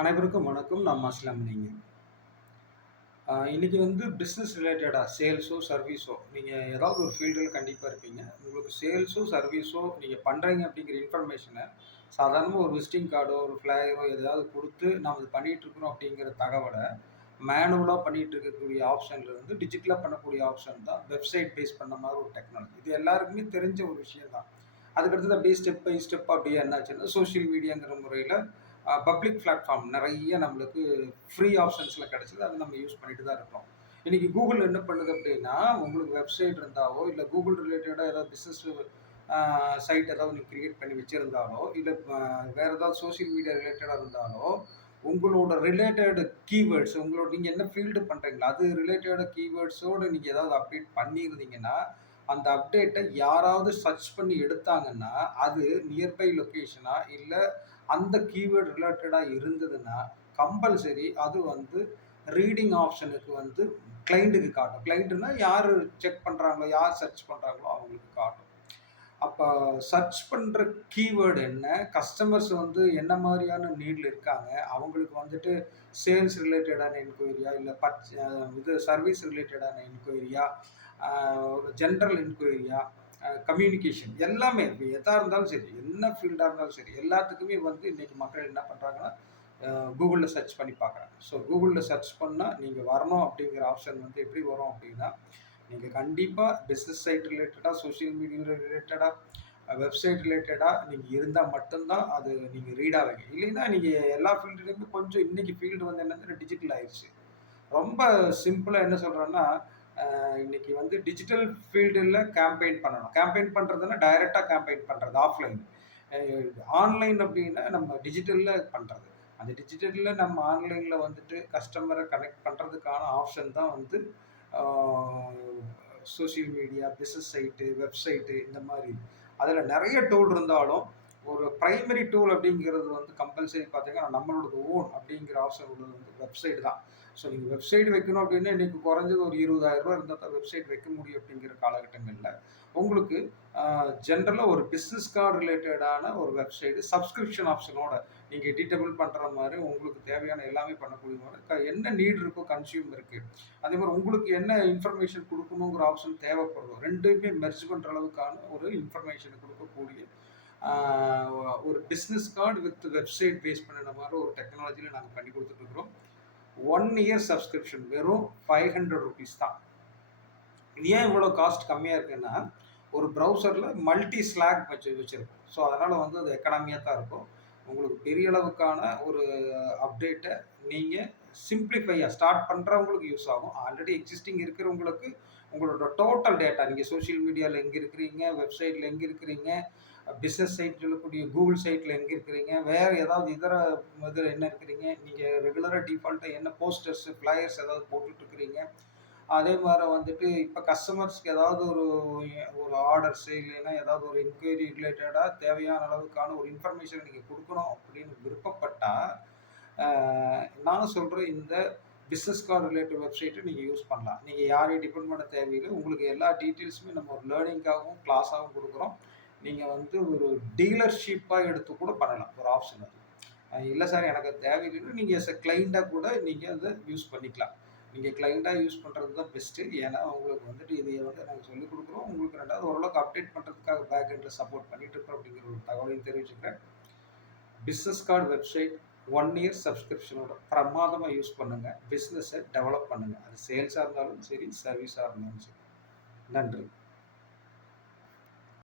அனைவருக்கும் வணக்கம். நான் மாஸ்லாமணிங்க. இன்னைக்கு வந்து பிஸ்னஸ் ரிலேட்டடா சேல்ஸோ, சர்வீஸோ நீங்க ஏதாவது ஒரு ஃபீல்டுல கண்டிப்பா இருப்பீங்க. உங்களுக்கு சேல்ஸோ, சர்வீஸோ நீங்க பண்றீங்க அப்படிங்கிற இன்ஃபர்மேஷன சாதாரணமா ஒரு விசிட்டிங் கார்டோ, ஒரு ஃப்ளையரோ எதையாவது குடுத்து நாம இது பண்ணிட்டு இருக்கிறோம் அப்படிங்கிற தகவல மேனுவலா பண்ணிட்டு இருக்கக்கூடிய ஆப்ஷன்ல இருந்து டிஜிட்டலா பண்ணக்கூடிய ஆப்ஷன் தான் வெப்சைட் பேஸ் பண்ண மாரி ஒரு டெக்னாலஜி. இது எல்லாருக்குமே தெரிஞ்ச ஒரு விஷயம் தான். அதுக்கடுத்தது அப்படியே ஸ்டெப் பை ஸ்டெப் அப்படியே என்னாச்சுன்னா, சோசியல் மீடியாங்கிற முறையில பப்ளிக் பிளாட்ஃபார்ம் நெறைய நம்மளுக்கு ஃப்ரீ ஆப்ஷன்ஸ்ல கிடைச்சது. அத நம்ம யூஸ் பண்ணிட்டு தான் இருக்கிறோம். இன்னைக்கு கூகுள் என்ன பண்ணுது அப்படின்னா, உங்களுக்கு வெப்சைட் இருந்தாவோ, இல்ல கூகுள் ரிலேட்டடா ஏதாவது பிசினஸ் சைட் ஏதாவது நீங்க கிரியேட் பண்ணி வச்சிருந்தாலோ, இல்ல வேற ஏதாவது சோசியல் மீடியா ரிலேட்டடா இருந்தாலோ, உங்களோட ரிலேட்டட் கீவேர்ட்ஸ் நீங்க என்ன ஃபீல்டு பண்றீங்களோ, அது ரிலேட்டட் கீவேர்ட்ஸோட நீங்க ஏதாவது அப்டேட் பண்ணியிருந்தீங்கன்னா, அந்த அப்டேட்ட யாராவது சர்ச் பண்ணி எடுத்தாங்கன்னா, அது நியர்பை லொகேஷனா இல்ல அந்த கீவேர்ட் ரிலேட்டடா இருந்ததுன்னா, கம்பல்சரி அது வந்து ரீடிங் ஆப்ஷனுக்கு வந்து கிளையன்ட்க்கு காட்டும். கிளையன்ட்னா யாரு செக் பண்றாங்களோ, யார் சர்ச் பண்றாங்களோ அவங்களுக்கு காட்டும். அப்ப சர்ச் பண்ற கீவேர்ட் என்ன? கஸ்டமர்ஸ் வந்து என்ன மாரியான நீட்ல இருக்காங்க? அவங்களுக்கு வந்துட்டு சேல்ஸ் ரிலேட்டடான என்குயரியா? இல்ல இது சர்வீஸ் ரிலேட்டடான என்குயரியா? அ ஜெனரல் என்குயரியா? கம்யூனிகேஷன் எல்லாமே எதா இருந்தாலும் சரி, என்ன ஃபீல்டா இருந்தாலும் சரி, எல்லாத்துக்குமே வந்து இன்னைக்கு மக்கள் என்ன பண்றாங்கன்னா, கூகுள்ல சர்ச் பண்ணி பார்க்குறாங்க. ஸோ கூகுள்ல சர்ச் பண்ணா நீங்க வரணும் அப்படிங்கிற ஆப்ஷன் வந்து எப்படி வரும் அப்படின்னா, நீங்க கண்டிப்பா பிசினஸ் சைட் ரிலேட்டடா, சோசியல் மீடியா ரிலேட்டடா, வெப்சைட் ரிலேட்டடா நீங்க இருந்தா மட்டும் தான் அது நீங்க ரீட் ஆவீங்க. இல்லைன்னா நீங்க எல்லா ஃபீல்டுலயுமே கொஞ்சம் இன்னைக்கு ஃபீல்டு வந்து என்னன்னா டிஜிட்டல் ஆயிருச்சு. ரொம்ப சிம்பிளா என்ன சொல்றேன்னா, இன்னைக்கு வந்து டிஜிட்டல் ஃபீல்டுல கேம்பெயின் பண்ணணும். கேம்பெயின் பண்றதுன்னா டைரக்ட்டா கேம்பெயின் பண்றது ஆஃப்லைன். அ ஆன்லைன் அப்டின்னா நம்ம டிஜிட்டல்ல பண்றது. அந்த டிஜிட்டல்ல நம்ம ஆன்லைன்ல வந்துட்டு கஸ்டமர கனெக்ட் பண்றதுக்கான ஆப்ஷன் தான் வந்து ஆ social media, business site, website இந்த மாரி. அதுல நெறைய டூல் இருந்தாலும், ஒரு பிரைமரி டூல் அப்படிங்கிறது வந்து கம்பல்சரி பார்த்தீங்கன்னா, நம்மளோடது ஓன் அப்படிங்கிற ஆப்ஷன் உள்ளது வந்து வெப்சைட் தான். ஸோ நீங்க வெப்சைட் வைக்கணும் அப்படின்னா, இன்னைக்கு குறைஞ்சது ஒரு ரூ. 20,000 இருந்தா தான் வெப்சைட் வைக்க முடியும் அப்படிங்கிற காலகட்டங்கள்ல, உங்களுக்கு ஜெனரலா ஒரு பிசினஸ் கார்ட் ரிலேட்டடான ஒரு வெப்சைட் சப்ஸ்கிரிப்ஷன் ஆப்ஷனோட நீங்க எடிட்டபிள் பண்ற மாரி உங்களுக்கு தேவையான எல்லாமே பண்ணக்கூடிய மாரி என்ன நீட் இருக்கோ கன்சியூமருக்கு, அதே மாரி உங்களுக்கு என்ன இன்ஃபர்மேஷன் குடுக்கணுங்கிற ஆப்ஷன் தேவைப்படுதோ 2மே மெர்ஜ் பண்ற அளவுக்கான ஒரு இன்ஃபர்மேஷன் குடுக்கக்கூடிய ஆ ஒரு business card with website base பண்ணுன மாரி ஒரு டெக்னாலஜில நாங்க பண்ணி குடுத்துட்டு இருக்கிறோம். 1 இயர் சப்ஸ்கிரிப்ஷன் வெறும் ₹500 தான். இது ஏன் இவ்வளோ காஸ்ட் கம்மியா இருக்குன்னா, ஒரு ப்ரௌசர்ல மல்டி ஸ்லாக் வச்சிருக்கோம். ஸோ, அதனால வந்து அது எக்கனாமியா தான் இருக்கும். உங்களுக்கு பெரிய அளவுக்கான ஒரு அப்டேட்ட நீங்க சிம்ப்ளிஃபையா ஸ்டார்ட் பண்றவங்களுக்கு யூஸ் ஆகும். ஆல்ரெடி எக்ஸிஸ்டிங் இருக்கிறவங்களுக்கு உங்களோட டோட்டல் டேட்டா நீங்க சோசியல் மீடியால எங்க இருக்கிறீங்க, வெப்சைட்ல எங்க இருக்கிறீங்க, பிசினஸ் சைட் சொல்லக்கூடிய கூகுள் சைட்ல எங்க இருக்கிறீங்க, வேற ஏதாவது இதர இதுல என்ன இருக்கிறீங்க, நீங்க ரெகுலரா டிஃபால்ட்டா என்ன போஸ்டர்ஸ், ஃப்ளையர்ஸ் ஏதாவது போட்டுட்டு இருக்கிறீங்க. அதே மாரி வந்துட்டு இப்ப கஸ்டமர்ஸ்க்கு ஏதாவது ஒரு ஒரு ஆர்டர்ஸ் இல்லைன்னா ஏதாவது ஒரு என்குயரி ரிலேட்டடா தேவையான அளவுக்கான ஒரு இன்ஃபர்மேஷன் நீங்க குடுக்கணும் அப்படின்னு விருப்பப்பட்டா, அ நான் சொல்ற இந்த பிசினஸ் கார்ட் ரிலேட்டட் வெப்சைட்ட நீங்க யூஸ் பண்ணலாம். நீங்க யாரையும் டிபெண்ட் பண்ண தேவையில்ல. உங்களுக்கு எல்லா டீட்டெயில்ஸுமே நம்ம ஒரு லேர்னிங்காகவும், கிளாஸாவும் குடுக்குறோம். நீங்க வந்து ஒரு டீலர்ஷிப்பா எடுத்து கூட பண்ணலாம். ஒரு ஆப்ஷன் அது. இல்ல சார் எனக்கு அது தேவையில்லைன்னா, நீங்க கிளையன்ட்டா கூட நீங்க அத யூஸ் பண்ணிக்கலாம். நீங்க கிளையன்ட்டா யூஸ் பண்றது தான் பெஸ்ட்டு. ஏன்னா, உங்களுக்கு வந்துட்டு இதைய வந்து நாங்க சொல்லிக் குடுக்குறோம். உங்களுக்கு 2வது ஓரளவுக்கு அப்டேட் பண்றதுக்காக பேக் எண்ட்ல சப்போர்ட் பண்ணிட்டு இருக்கிறோம் அப்படிங்கிற ஒரு தகவலையும் தெரிவிச்சுக்கிறேன். பிசினஸ் கார்ட் வெப்சைட் 1 இயர் சப்ஸ்கிரிப்ஷனோட பிரமாதமா யூஸ் பண்ணுங்க. பிசினஸ டெவலப் பண்ணுங்க. அது சேல்ஸா இருந்தாலும் சரி, சர்வீஸா இருந்தாலும் சரி. நன்றி.